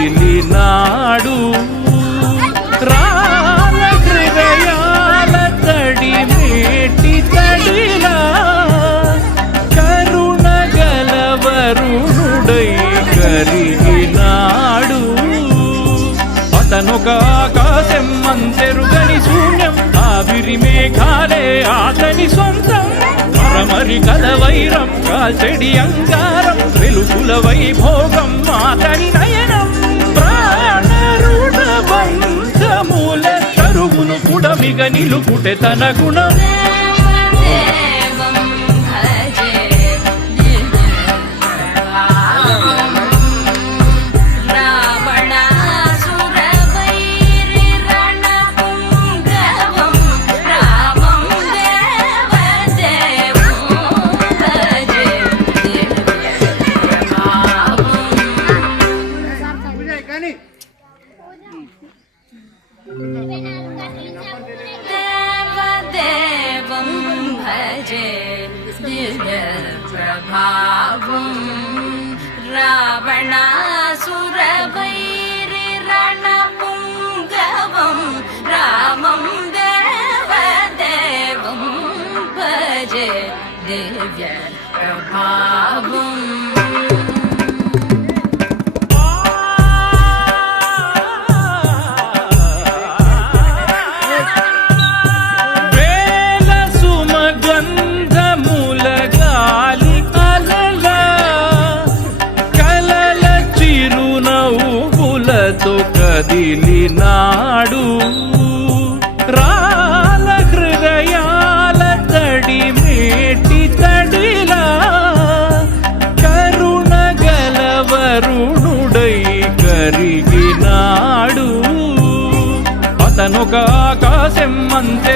కదిలినాడు రాల హృదయాల తడి మేటి తడిలా కరుణ గలవరుడై కరిగినాడు. అతనొక ఆకాశం అంతెరుగని శూన్యం, ఆవిరి మేఘాలే అతని సొంతం. మరమరి కల వైరం కాల్చెడి అంగారం, వెలుగుల వైభోగం అతని నయనం. ప్రాణరుణ బంధముల తరువును పుడమిగ నిలుపుటె తన గుణం. దేవదేవం భజే దివ్యప్రభావం రావణాసురవైరిరణపుంగవం రామం దేవదేవం భజే దివ్యప్రభావం. కదిలినాడు రాల హృదయాల తడి మేటి తడిలా కరుణ గలవరుణుడై కరిగినాడు. అతనొక ఆకాశం అంతే